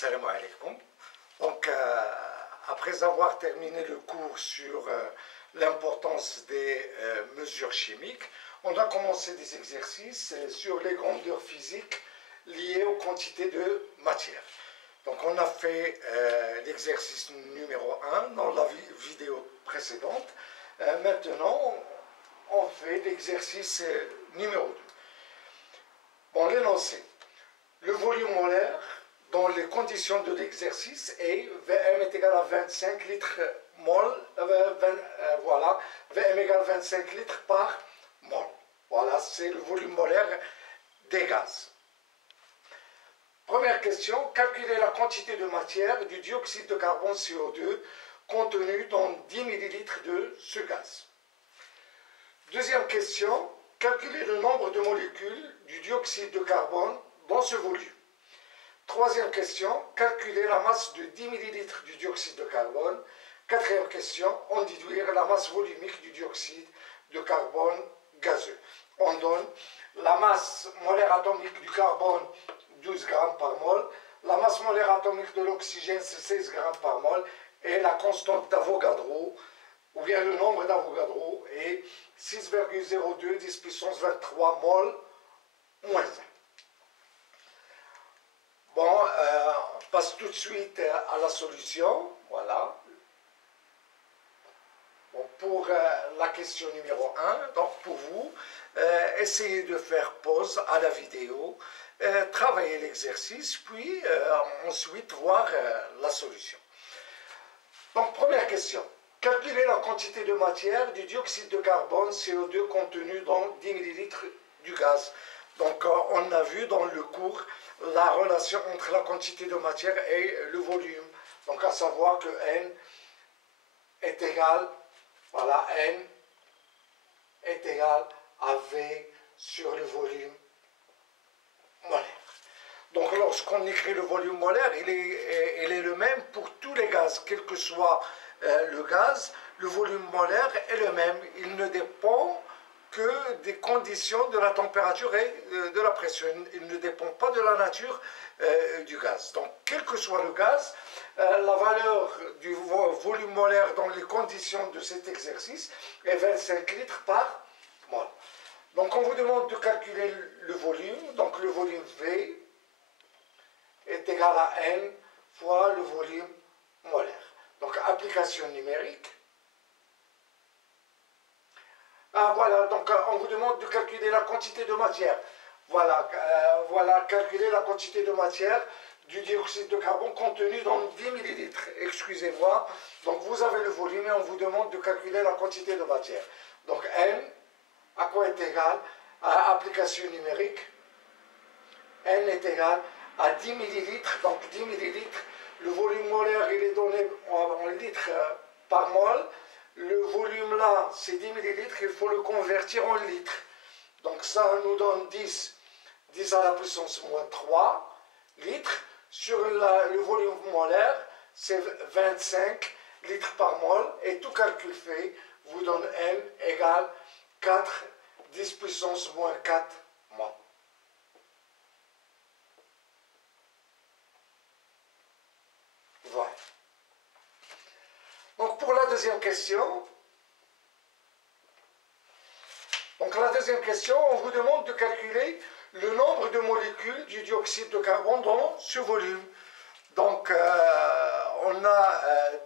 Salam alaikum. Donc, après avoir terminé le cours sur l'importance des mesures chimiques, on a commencé des exercices sur les grandeurs physiques liées aux quantités de matière. Donc, on a fait l'exercice numéro 1 dans la vidéo précédente. Maintenant, on fait l'exercice numéro 2. Bon, l'énoncé. Le volume molaire dans les conditions de l'exercice est Vm est égal à 25 litres mol, voilà, Vm égale 25 litres par mol. Voilà, c'est le volume molaire des gaz. Première question, calculer la quantité de matière du dioxyde de carbone CO2 contenu dans 10 ml de ce gaz. Deuxième question, calculer le nombre de molécules du dioxyde de carbone dans ce volume. Troisième question, calculer la masse de 10 ml du dioxyde de carbone. Quatrième question, en déduire la masse volumique du dioxyde de carbone gazeux. On donne la masse molaire atomique du carbone, 12 grammes par mol. La masse molaire atomique de l'oxygène, c'est 16 grammes par mol. Et la constante d'Avogadro, ou bien le nombre d'Avogadro, est 6,02 10 puissance 23 mol moins 1. Bon, on passe tout de suite à la solution. Voilà. Bon, pour la question numéro 1, donc pour vous, essayez de faire pause à la vidéo, travailler l'exercice, puis ensuite voir la solution. Donc, première question. Calculer la quantité de matière du dioxyde de carbone CO2 contenu dans 10 ml du gaz. Donc, on a vu dans le cours la relation entre la quantité de matière et le volume. Donc, à savoir que N est égal, voilà, N est égal à V sur le volume molaire. Donc, lorsqu'on écrit le volume molaire, il est le même pour tous les gaz, quel que soit le gaz, le volume molaire est le même. Il ne dépend que des conditions de la température et de la pression. Il ne dépend pas de la nature du gaz. Donc, quel que soit le gaz, la valeur du volume molaire dans les conditions de cet exercice est 25 litres par mol. Donc, on vous demande de calculer le volume. Donc, le volume V est égal à N fois le volume molaire. Donc, application numérique. Ah, voilà, donc on vous demande de calculer la quantité de matière. Voilà, calculer la quantité de matière du dioxyde de carbone contenu dans 10 ml. Excusez-moi. Donc, vous avez le volume et on vous demande de calculer la quantité de matière. Donc, N, à quoi est égal? À application numérique. N est égal à 10 ml. Donc, 10 ml. Le volume molaire, il est donné en litres par mol. Le volume là, c'est 10 ml, il faut le convertir en litres. Donc ça nous donne 10 à la puissance moins 3 litres. Sur le volume molaire, c'est 25 litres par mol. Et tout calcul fait vous donne N égale 4 10 puissance moins 4 mol. Voilà. Donc pour la deuxième question, on vous demande de calculer le nombre de molécules du dioxyde de carbone dans ce volume. Donc on a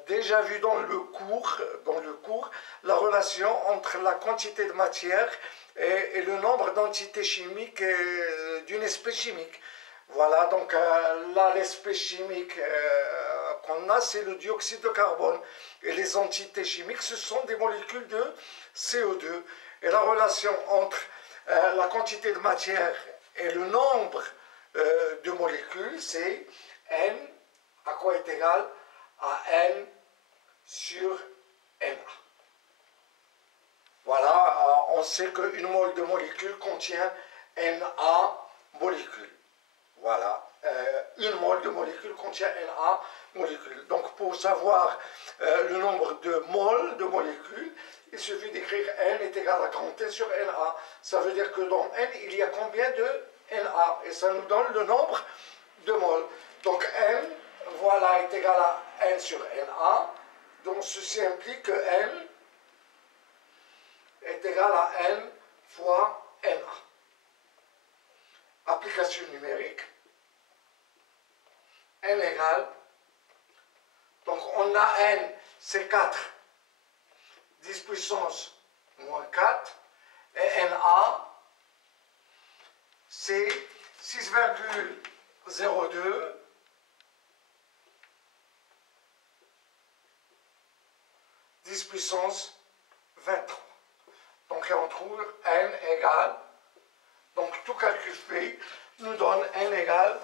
déjà vu dans le cours la relation entre la quantité de matière et le nombre d'entités chimiques d'une espèce chimique. Voilà, donc là, l'espèce chimique qu'on a, c'est le dioxyde de carbone. Et les entités chimiques, ce sont des molécules de CO2. Et la relation entre la quantité de matière et le nombre de molécules, c'est N, à quoi est égal à N sur Na. Voilà, on sait qu'une mole de molécule contient Na molécules. Voilà, une mole de molécules contient Na molécules. Donc, pour savoir le nombre de moles de molécules, il suffit d'écrire N est égal à grand N sur Na. Ça veut dire que dans N, il y a combien de Na? Et ça nous donne le nombre de moles. Donc, N voilà, est égal à N sur NA. Donc ceci implique que N est égal à N fois NA. Application numérique. N égale. Donc on a N, c'est 4, 10 puissance moins 4. Et NA, c'est 6,02 10 puissance 23. Donc on trouve N égale, donc tout calcul fait nous donne N égale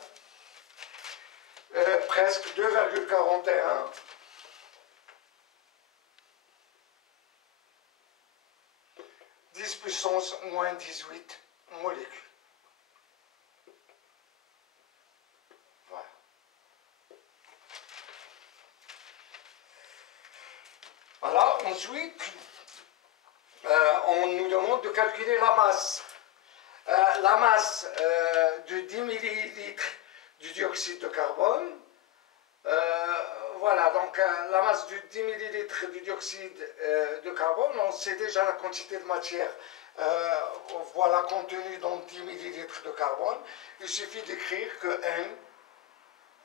presque 2,41 10 puissance moins 18 molécules. Voilà. Voilà, ensuite, on nous demande de calculer la masse. La masse de 10 millilitres du dioxyde de carbone. Voilà, donc la masse de 10 millilitres du dioxyde de carbone, on sait déjà la quantité de matière voilà, contenue dans 10 millilitres de carbone. Il suffit d'écrire que M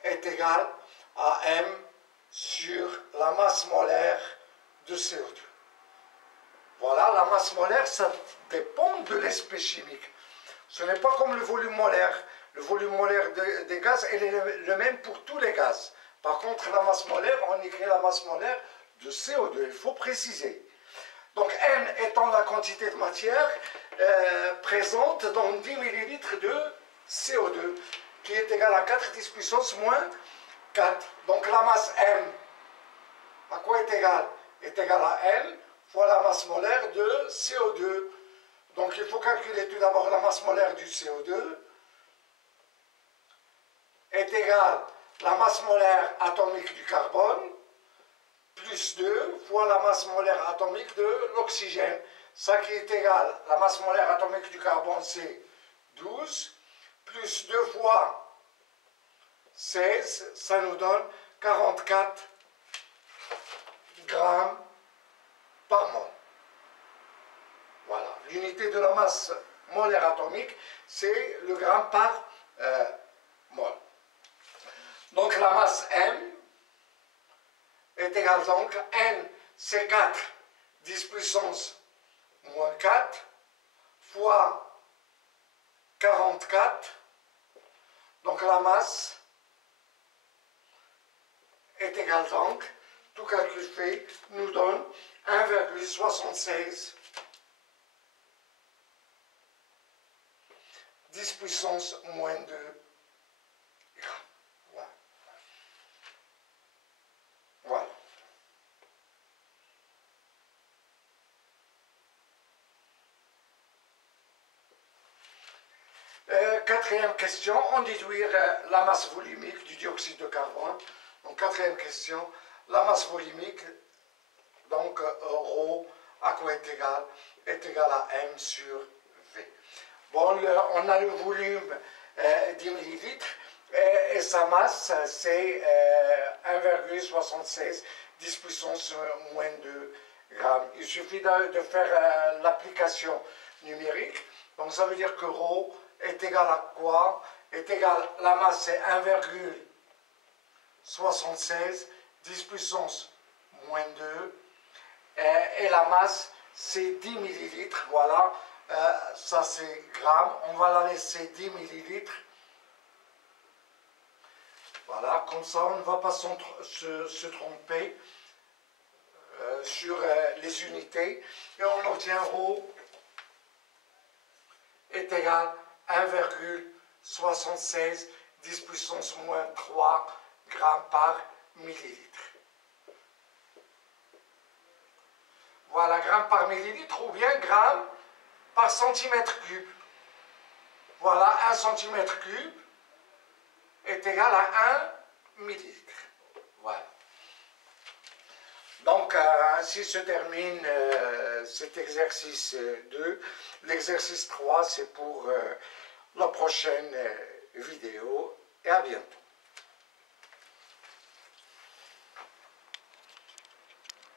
est égal à M sur la masse molaire de CO2. Voilà, la masse molaire, ça dépend de l'aspect chimique. Ce n'est pas comme le volume molaire. Le volume molaire des gaz, elle est le même pour tous les gaz. Par contre, la masse molaire, on écrit la masse molaire de CO2, il faut préciser. Donc N étant la quantité de matière présente dans 10 millilitres de CO2, qui est égal à 4 10 puissance moins 4. Donc la masse M, à quoi est égale? Est égale à M fois la masse molaire de CO2. Donc il faut calculer tout d'abord la masse molaire du CO2 est égale la masse molaire atomique du carbone plus 2 fois la masse molaire atomique de l'oxygène. Ça qui est égal, la masse molaire atomique du carbone c'est 12 plus 2 fois 16, ça nous donne 44 grammes par mol. Voilà, l'unité de la masse molaire atomique, c'est le gramme par mol. Donc la masse M est égale donc N, c'est 4, 10 puissance moins 4, fois 44. Donc la masse est égale donc, tout calcul fait, nous donne 1,76 10 puissance moins 2 grammes. Voilà. Voilà. Quatrième question, on déduire la masse volumique du dioxyde de carbone. Donc quatrième question, la masse volumique, donc ρ, à quoi est égal à M sur V. Bon, on a le volume 10 millilitres et sa masse c'est 1,76 10 puissance moins 2 grammes. Il suffit de faire l'application numérique. Donc ça veut dire que ρ est égal à quoi? Est égal, la masse c'est 1,76 10 puissance moins 2 et la masse c'est 10 millilitres, voilà. Ça c'est grammes, on va la laisser 10 millilitres. Voilà, comme ça on ne va pas se tromper sur les unités. Et on obtient ρ est égal à 1,76 10 puissance moins 3 grammes par millilitre. Voilà, grammes par millilitre ou bien grammes par centimètre cube. Voilà, 1 centimètre cube est égal à 1 millilitre. Voilà. Donc, ainsi se termine cet exercice 2. L'exercice 3, c'est pour la prochaine vidéo. Et à bientôt.